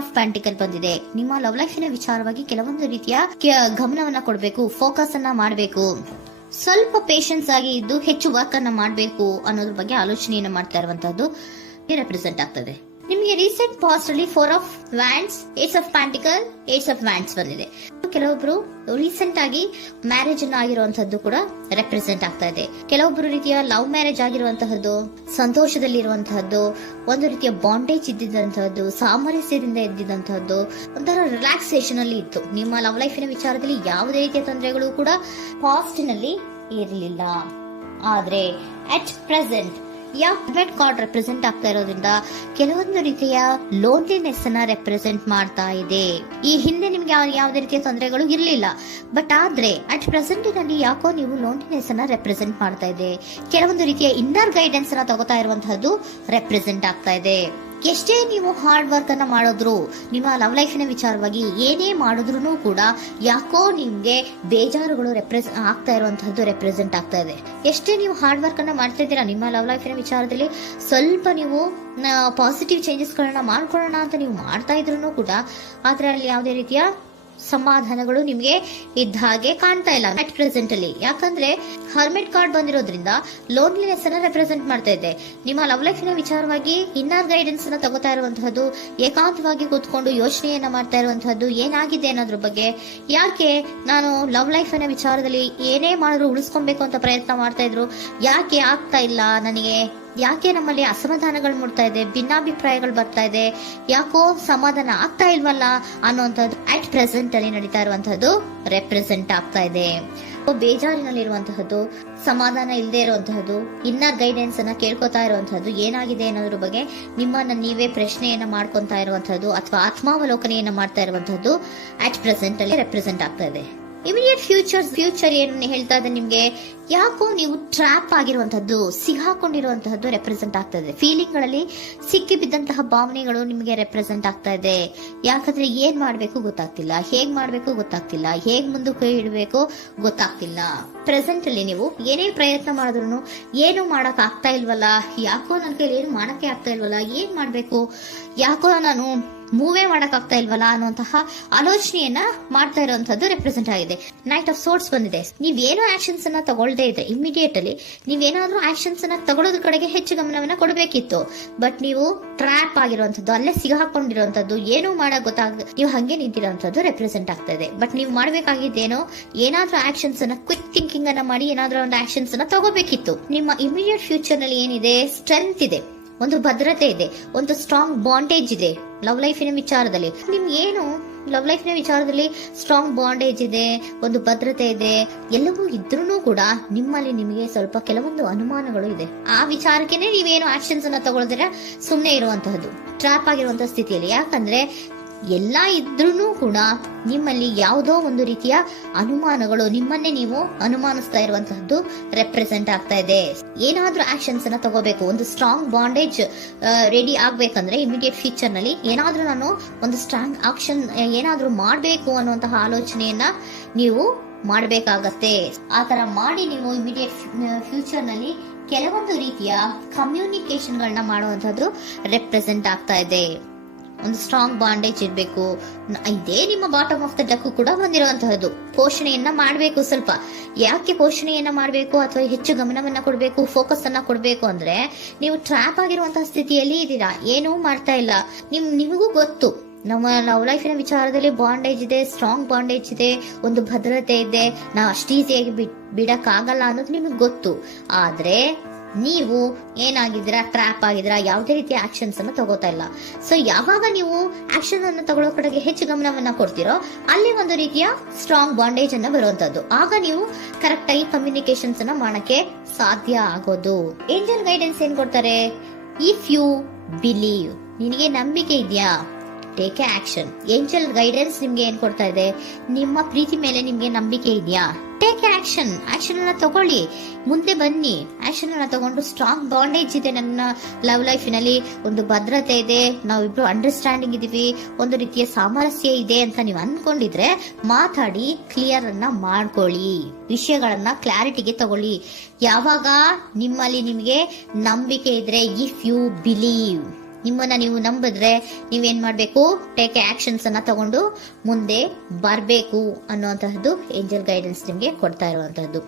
Of ಪ್ಯಾಂಟಿಕಲ್ ಬಂದಿದೆ. ನಿಮ್ಮ love ಲೈಫಿನ ವಿಚಾರವಾಗಿ ಕೆಲವೊಂದು ರೀತಿಯ ಗಮನವನ್ನ ಕೊಡಬೇಕು, ಫೋಕಸ್ ಅನ್ನ ಮಾಡಬೇಕು, ಸ್ವಲ್ಪ ಪೇಷನ್ಸ್ ಆಗಿ ಇದ್ದು ಹೆಚ್ಚು ವರ್ಕ್ ಅನ್ನ ಮಾಡಬೇಕು ಅನ್ನೋದ್ರ ಬಗ್ಗೆ ಆಲೋಚನೆಯನ್ನ ಮಾಡ್ತಾ ಇರುವಂತದ್ದು ರೆಪ್ರೆಸೆಂಟ್ ಆಗ್ತದೆ. ನಿಮಗೆ ರೀಸೆಂಟ್ ಪಾಸ್ಟ್ ಅಲ್ಲಿ 4 of wands, ace of pentacle, ace of wands ಬಂದಿದೆ. ಕೆಲವೊಬ್ರು ರೀಸೆಂಟ್ ಆಗಿ ಮ್ಯಾರೇಜ್ ಅನ್ನ ಆಗಿರುವಂತಹದ್ದು ಕೂಡ ರೆಪ್ರೆಸೆಂಟ್ ಆಗ್ತಾ ಇದೆ. ಕೆಲವೊಬ್ರು ರೀತಿಯ ಲವ್ ಮ್ಯಾರೇಜ್ ಆಗಿರುವಂತಹದ್ದು, ಸಂತೋಷದಲ್ಲಿರುವಂತಹದ್ದು, ಒಂದು ರೀತಿಯ ಬಾಂಡೇಜ್ ಇದ್ದಿದ್ದಂತಹದ್ದು, ಸಾಮರಸ್ಯದಿಂದ ಇದ್ದಿದ್ದಂತಹದ್ದು, ಒಂಥರ ರಿಲ್ಯಾಕ್ಸೇಷನ್ ಅಲ್ಲಿ ಇತ್ತು. ನಿಮ್ಮ ಲವ್ ಲೈಫಿನ ವಿಚಾರದಲ್ಲಿ ಯಾವುದೇ ರೀತಿಯ ತೊಂದರೆಗಳು ಕೂಡ ಪಾಸ್ಟ್ ನಲ್ಲಿ ಇರಲಿಲ್ಲ. ಆದ್ರೆ ಅಟ್ ಪ್ರೆಸೆಂಟ್ ಯಾವ್ದು ಕಾರ್ಡ್ ರೆಪ್ರೆಸೆಂಟ್ ಆಗ್ತಾ ಇರೋದ್ರಿಂದ ಕೆಲವೊಂದು ರೀತಿಯ ಲೋನ್ಲಿನೆಸ್ ಅನ್ನ ರೆಪ್ರೆಸೆಂಟ್ ಮಾಡ್ತಾ ಇದೆ. ಈ ಹಿಂದೆ ನಿಮ್ಗೆ ಯಾವುದೇ ರೀತಿಯ ತೊಂದರೆಗಳು ಇರಲಿಲ್ಲ, ಬಟ್ ಆದ್ರೆ ಅಟ್ ಪ್ರೆಸೆಂಟ್ ನಲ್ಲಿ ಯಾಕೋ ನೀವು ಲೋನ್ಲಿನೆಸ್ ಅನ್ನ ರೆಪ್ರೆಸೆಂಟ್ ಮಾಡ್ತಾ ಇದೆ. ಕೆಲವೊಂದು ರೀತಿಯ ಇನ್ನರ್ ಗೈಡೆನ್ಸ್ ಅನ್ನ ತಗೋತಾ ಇರುವಂತಹದ್ದು ರೆಪ್ರೆಸೆಂಟ್ ಆಗ್ತಾ ಇದೆ. ಎಷ್ಟೇ ನೀವು ಹಾರ್ಡ್ ವರ್ಕ್ ಅನ್ನ ಮಾಡಿದ್ರು, ನಿಮ್ಮ ಲವ್ ಲೈಫಿನ ವಿಚಾರವಾಗಿ ಏನೇ ಮಾಡಿದ್ರು ಕೂಡ ಯಾಕೋ ನಿಮ್ಗೆ ಬೇಜಾರುಗಳು ಆಗ್ತಾ ಇರುವಂತಹದ್ದು ರೆಪ್ರೆಸೆಂಟ್ ಆಗ್ತಾ ಇದೆ. ಎಷ್ಟೇ ನೀವು ಹಾರ್ಡ್ ವರ್ಕ್ ಅನ್ನ ಮಾಡ್ತಾ ಇದ್ದೀರಾ ನಿಮ್ಮ ಲವ್ ಲೈಫಿನ ವಿಚಾರದಲ್ಲಿ, ಸ್ವಲ್ಪ ನೀವು ಪಾಸಿಟಿವ್ ಚೇಂಜಸ್ ಗಳನ್ನ ಮಾಡ್ಕೊಳ್ಳೋಣ ಅಂತ ನೀವು ಮಾಡ್ತಾ ಇದ್ರು ಕೂಡ ಅದರಲ್ಲಿ ಯಾವುದೇ ರೀತಿಯ ಸಮಾಧಾನಗಳು ನಿಮ್ಗೆ ಇದ್ದ ಹಾಗೆ ಕಾಣ್ತಾ ಇಲ್ಲ ಅಟ್ ಪ್ರೆಸೆಂಟ್ ಅಲ್ಲಿ. ಯಾಕಂದ್ರೆ ಹರ್ಮಿಟ್ ಕಾರ್ಡ್ ಬಂದಿರೋದ್ರಿಂದ ಲೋನ್ಲಿನೆಸ್ ಅನ್ನ ರೆಪ್ರೆಸೆಂಟ್ ಮಾಡ್ತಾ ಇದೆ. ನಿಮ್ಮ ಲವ್ ಲೈಫಿನ ವಿಚಾರವಾಗಿ ಇನ್ನರ್ ಗೈಡೆನ್ಸ್ ಅನ್ನ ತಗೋತಾ ಇರುವಂತಹದ್ದು, ಏಕಾಂತವಾಗಿ ಕೂತ್ಕೊಂಡು ಯೋಚನೆಯನ್ನ ಮಾಡ್ತಾ ಇರುವಂತಹದ್ದು, ಏನಾಗಿದೆ ಅನ್ನೋದ್ರ ಬಗ್ಗೆ. ಯಾಕೆ ನಾನು ಲವ್ ಲೈಫಿನ ವಿಚಾರದಲ್ಲಿ ಏನೇ ಮಾಡಿದ್ರು ಉಳಿಸ್ಕೊಬೇಕು ಅಂತ ಪ್ರಯತ್ನ ಮಾಡ್ತಾ ಇದ್ರು, ಯಾಕೆ ಆಗ್ತಾ ಇಲ್ಲ ನನಗೆ, ಯಾಕೆ ನಮ್ಮಲ್ಲಿ ಅಸಮಾಧಾನಗಳು ಮೂಡ್ತಾ ಇದೆ, ಭಿನ್ನಾಭಿಪ್ರಾಯಗಳು ಬರ್ತಾ ಇದೆ, ಯಾಕೋ ಸಮಾಧಾನ ಆಗ್ತಾ ಇಲ್ವಲ್ಲ ಅನ್ನುವಂಥದ್ದು ಅಟ್ ಪ್ರೆಸೆಂಟ್ ಅಲ್ಲಿ ನಡೀತಾ ಇರುವಂತಹದ್ದು ರೆಪ್ರೆಸೆಂಟ್ ಆಗ್ತಾ ಇದೆ. ಬೇಜಾರಿನಲ್ಲಿರುವಂತಹದ್ದು, ಸಮಾಧಾನ ಇಲ್ಲದೆ ಇರುವಂತಹದ್ದು, ಇನ್ನರ್ ಗೈಡೆನ್ಸ್ ಅನ್ನ ಕೇಳ್ಕೊತಾ ಇರುವಂತಹದ್ದು, ಏನಾಗಿದೆ ಅನ್ನೋದ್ರ ಬಗ್ಗೆ ನಿಮ್ಮನ್ನ ನೀವೇ ಪ್ರಶ್ನೆಯನ್ನ ಮಾಡ್ಕೊಂತಾ ಇರುವಂತಹದ್ದು ಅಥವಾ ಆತ್ಮಾವಲೋಕನೆಯನ್ನ ಮಾಡ್ತಾ ಇರುವಂತಹದ್ದು ಅಟ್ ಪ್ರೆಸೆಂಟ್ ಅಲ್ಲಿ ರೆಪ್ರೆಸೆಂಟ್ ಆಗ್ತಾ ಇದೆ. ಇಮಿಡಿಯೇಟ್ ಫ್ಯೂಚರ್ ಏನು ಹೇಳ್ತಾ ಇದೆ ನಿಮ್ಗೆ, ಯಾಕೋ ನೀವು ಟ್ರ್ಯಾಪ್ ಆಗಿರುವಂತಹದ್ದು, ಸಿಗಾಕೊಂಡಿರುವಂತಹದ್ದು ರೆಪ್ರೆಸೆಂಟ್ ಆಗ್ತಾ ಇದೆ. ಫೀಲಿಂಗ್ ಗಳಲ್ಲಿ ಸಿಕ್ಕಿ ಬಿದ್ದಂತಹ ಭಾವನೆಗಳು ನಿಮಗೆ ರೆಪ್ರೆಸೆಂಟ್ ಆಗ್ತಾ ಇದೆ. ಯಾಕಂದ್ರೆ ಏನ್ ಮಾಡ್ಬೇಕು ಗೊತ್ತಾಗ್ತಿಲ್ಲ, ಹೇಗ್ ಮಾಡ್ಬೇಕು ಗೊತ್ತಾಗ್ತಿಲ್ಲ, ಹೇಗ್ ಮುಂದಕ್ಕೆ ಇಡಬೇಕು ಗೊತ್ತಾಗ್ತಿಲ್ಲ. ಪ್ರೆಸೆಂಟ್ ಅಲ್ಲಿ ನೀವು ಏನೇ ಪ್ರಯತ್ನ ಮಾಡಿದ್ರು ಏನು ಮಾಡಕ್ ಆಗ್ತಾ ಇಲ್ವಲ್ಲ, ಯಾಕೋ ನನ್ ಕೈಲಿ ಏನು ಮಾಡಕ್ಕೆ ಆಗ್ತಾ ಇಲ್ವಲ್ಲ, ಏನ್ ಮಾಡ್ಬೇಕು, ಯಾಕೋ ನಾನು ಮೂವೇ ಮಾಡಕ್ ಆಗ್ತಾ ಇಲ್ವಲ್ಲ ಅನ್ನುವಂತಹ ಆಲೋಚನೆಯನ್ನ ಮಾಡ್ತಾ ಇರುವಂತದ್ದು ರೆಪ್ರೆಸೆಂಟ್ ಆಗಿದೆ. ನೈಟ್ ಆಫ್ ಸೋರ್ಟ್ಸ್ ಬಂದಿದೆ. ನೀವೇನೋ ಆಕ್ಷನ್ಸ್ ಅನ್ನ ತಗೊಳ್ಳದೇ ಇದ್ರೆ ಇಮಿಡಿಯೇಟ್ ಅಲ್ಲಿ ನೀವೇನಾದ್ರೂ ಆಕ್ಷನ್ಸ್ ಅನ್ನ ತಗೊಳ್ಳೋದ್ರ ಕಡೆಗೆ ಹೆಚ್ಚು ಗಮನವನ್ನ ಕೊಡಬೇಕಿತ್ತು. ಬಟ್ ನೀವು ಟ್ರ್ಯಾಪ್ ಆಗಿರುವಂತದ್ದು, ಅಲ್ಲೇ ಸಿಗಾಕೊಂಡಿರುವಂತದ್ದು, ಏನೂ ಮಾಡಕ್ ನೀವು ಹಂಗೆ ನಿಂತಿರುವಂತದ್ದು ರೆಪ್ರೆಸೆಂಟ್ ಆಗ್ತಾ ಇದೆ. ಬಟ್ ನೀವು ಮಾಡ್ಬೇಕಾಗಿದ್ದೇನೋ ಏನಾದ್ರೂ ಆಕ್ಷನ್ಸ್ ಅನ್ನ ಕ್ವಿಕ್ ಥಿಂಕಿಂಗ್ ಅನ್ನ ಮಾಡಿ ಏನಾದ್ರೂ ಒಂದು ಆಕ್ಷನ್ಸ್ ಅನ್ನ ತಗೋಬೇಕಿತ್ತು. ನಿಮ್ಮ ಇಮಿಡಿಯೇಟ್ ಫ್ಯೂಚರ್ ನಲ್ಲಿ ಏನಿದೆ, ಸ್ಟ್ರೆಂತ್ ಇದೆ, ಒಂದು ಭದ್ರತೆ ಇದೆ, ಒಂದು ಸ್ಟ್ರಾಂಗ್ ಬಾಂಡೇಜ್ ಇದೆ. ಲವ್ ಲೈಫಿನ ವಿಚಾರದಲ್ಲಿ ನಿಮ್ಗೆ ಏನು ಲವ್ ಲೈಫಿನ ವಿಚಾರದಲ್ಲಿ ಸ್ಟ್ರಾಂಗ್ ಬಾಂಡೇಜ್ ಇದೆ, ಒಂದು ಭದ್ರತೆ ಇದೆ, ಎಲ್ಲವೂ ಇದ್ರೂ ಕೂಡ ನಿಮ್ಮಲ್ಲಿ ನಿಮಗೆ ಸ್ವಲ್ಪ ಕೆಲವೊಂದು ಅನುಮಾನಗಳು ಇದೆ. ಆ ವಿಚಾರಕ್ಕೆನೆ ನೀವೇನು ಆಕ್ಷನ್ಸ್ ಅನ್ನ ತಗೊಳ್ದಿರ ಸುಮ್ಮನೆ ಇರುವಂತಹದ್ದು, ಟ್ರಾಪ್ ಆಗಿರುವಂತಹ ಸ್ಥಿತಿಯಲ್ಲಿ. ಯಾಕಂದ್ರೆ ಎಲ್ಲ ಇದ್ರೂ ಕೂಡ ನಿಮ್ಮಲ್ಲಿ ಯಾವುದೋ ಒಂದು ರೀತಿಯ ಅನುಮಾನಗಳು, ನಿಮ್ಮನ್ನೇ ನೀವು ಅನುಮಾನಿಸ್ತಾ ಇರುವಂತಹದ್ದು ರೆಪ್ರೆಸೆಂಟ್ ಆಗ್ತಾ ಇದೆ. ಏನಾದ್ರೂ ಆಕ್ಷನ್ಸ್ ಅನ್ನ ತಗೋಬೇಕು, ಒಂದು ಸ್ಟ್ರಾಂಗ್ ಬಾಂಡೇಜ್ ರೆಡಿ ಆಗ್ಬೇಕಂದ್ರೆ ಇಮಿಡಿಯೇಟ್ ಫ್ಯೂಚರ್ ನಲ್ಲಿ ಏನಾದ್ರೂ ನಾನು ಒಂದು ಸ್ಟ್ರಾಂಗ್ ಆಕ್ಷನ್ ಏನಾದ್ರೂ ಮಾಡ್ಬೇಕು ಅನ್ನುವಂತಹ ಆಲೋಚನೆಯನ್ನ ನೀವು ಮಾಡಬೇಕಾಗತ್ತೆ. ಆತರ ಮಾಡಿ ನೀವು ಇಮಿಡಿಯೇಟ್ ಫ್ಯೂಚರ್ ನಲ್ಲಿ ಕೆಲವೊಂದು ರೀತಿಯ ಕಮ್ಯುನಿಕೇಶನ್ ಗಳನ್ನ ಮಾಡುವಂತದ್ದು ರೆಪ್ರೆಸೆಂಟ್ ಆಗ್ತಾ ಇದೆ. ಒಂದು ಸ್ಟ್ರಾಂಗ್ ಬಾಂಡೇಜ್ ಇರಬೇಕು. ಇದೇ ನಿಮ್ಮ ಬಾಟಮ್ ಆಫ್ ದ ಡಕ್ ಕೂಡ ಬಂದಿರುವಂತಹದ್ದು. ಪೋಷಣೆಯನ್ನ ಮಾಡಬೇಕು. ಸ್ವಲ್ಪ ಯಾಕೆ ಪೋಷಣೆಯನ್ನ ಮಾಡಬೇಕು ಅಥವಾ ಹೆಚ್ಚು ಗಮನವನ್ನ ಕೊಡಬೇಕು, ಫೋಕಸ್ ಅನ್ನ ಕೊಡಬೇಕು ಅಂದ್ರೆ, ನೀವು ಟ್ರ್ಯಾಪ್ ಆಗಿರುವಂತಹ ಸ್ಥಿತಿಯಲ್ಲಿ ಇದ್ದೀರಾ, ಏನೂ ಮಾಡ್ತಾ ಇಲ್ಲ. ನಿಮಗೂ ಗೊತ್ತು ನಮ್ಮ ಲವ್ ಲೈಫಿನ ವಿಚಾರದಲ್ಲಿ ಬಾಂಡೇಜ್ ಇದೆ, ಸ್ಟ್ರಾಂಗ್ ಬಾಂಡೇಜ್ ಇದೆ, ಒಂದು ಭದ್ರತೆ ಇದೆ, ನಾವು ಅಷ್ಟು ಈಸಿಯಾಗಿ ಬಿಡಕ್ ಆಗಲ್ಲ ಅನ್ನೋದು ನಿಮಗೆ ಗೊತ್ತು. ಆದ್ರೆ ನೀವು ಏನಾಗಿದ್ದೀರಾ, ಟ್ರ್ಯಾಪ್ ಆಗಿದ್ದೀರಾ, ಯಾವುದೇ ರೀತಿಯ ಆಕ್ಷನ್ಸ್ ಅನ್ನು ತಗೋತಾ ಇಲ್ಲ. ಸೊ ಯಾವಾಗ ನೀವು ಆಕ್ಷನ್ ಅನ್ನು ತಗೊಳ್ಳೋ ಕಡೆಗೆ ಹೆಚ್ಚು ಗಮನವನ್ನ ಕೊಡ್ತೀರೋ ಅಲ್ಲಿ ಒಂದು ರೀತಿಯ ಸ್ಟ್ರಾಂಗ್ ಬಾಂಡೇಜ್ ಅನ್ನ ಬರುವಂತದ್ದು. ಆಗ ನೀವು ಕರೆಕ್ಟ್ ಆಗಿ ಕಮ್ಯುನಿಕೇಶನ್ಸ್ ಅನ್ನ ಮಾಡಕ್ಕೆ ಸಾಧ್ಯ ಆಗೋದು. ಏಂಜಲ್ ಗೈಡೆನ್ಸ್ ಏನ್ ಕೊಡ್ತಾರೆ, ಇಫ್ ಯು ಬಿಲೀವ್, ನಿನಗೆ ನಂಬಿಕೆ ಇದೆಯಾ, take A action. Angel guidance ನಿಮ್ಗೆ ಏನ್ ಕೊಡ್ತಾ ಇದೆ, ನಿಮ್ಮ ಪ್ರೀತಿ ಮೇಲೆ ನಿಮ್ಗೆ ನಂಬಿಕೆ ಇದೆಯಾ, ಟೇಕ್ ಎ ಆಕ್ಷನ್. ಆಕ್ಷನ್ ಅನ್ನ ತಗೊಳ್ಳಿ, ಮುಂದೆ ಬನ್ನಿ. ಆಕ್ಷನ್ ಅನ್ನ ತಗೊಂಡು ಸ್ಟ್ರಾಂಗ್ ಬಾಂಡೇಜ್ ಇದೆ ನನ್ನ ಲವ್ ಲೈಫಿನಲ್ಲಿ, ಒಂದು ಭದ್ರತೆ ಇದೆ, ನಾವಿಬ್ರು ಅಂಡರ್ಸ್ಟ್ಯಾಂಡಿಂಗ್ ಇದೀವಿ, ಒಂದು ರೀತಿಯ ಸಾಮರಸ್ಯ ಇದೆ ಅಂತ ನೀವು ಅನ್ಕೊಂಡಿದ್ರೆ ಮಾತಾಡಿ ಕ್ಲಿಯರ್ ಅನ್ನ ಮಾಡ್ಕೊಳ್ಳಿ, ವಿಷಯಗಳನ್ನ ಕ್ಲಾರಿಟಿಗೆ ತಗೊಳ್ಳಿ. ಯಾವಾಗ ನಿಮ್ಮಲ್ಲಿ ನಿಮಗೆ ನಂಬಿಕೆ ಇದ್ರೆ, ಇಫ್ ಯು ಬಿಲೀವ್, ನಿಮ್ಮನ್ನ ನೀವು ನಂಬಿದ್ರೆ ನೀವೇನ್ ಮಾಡ್ಬೇಕು, ಟೇಕ್ ಆಕ್ಷನ್ಸ್ ಅನ್ನ ತಗೊಂಡು ಮುಂದೆ ಬರ್ಬೇಕು ಅನ್ನುವಂತಹದ್ದು ಏಂಜಲ್ ಗೈಡೆನ್ಸ್ ನಿಮ್ಗೆ ಕೊಡ್ತಾ ಇರುವಂತಹದ್ದು.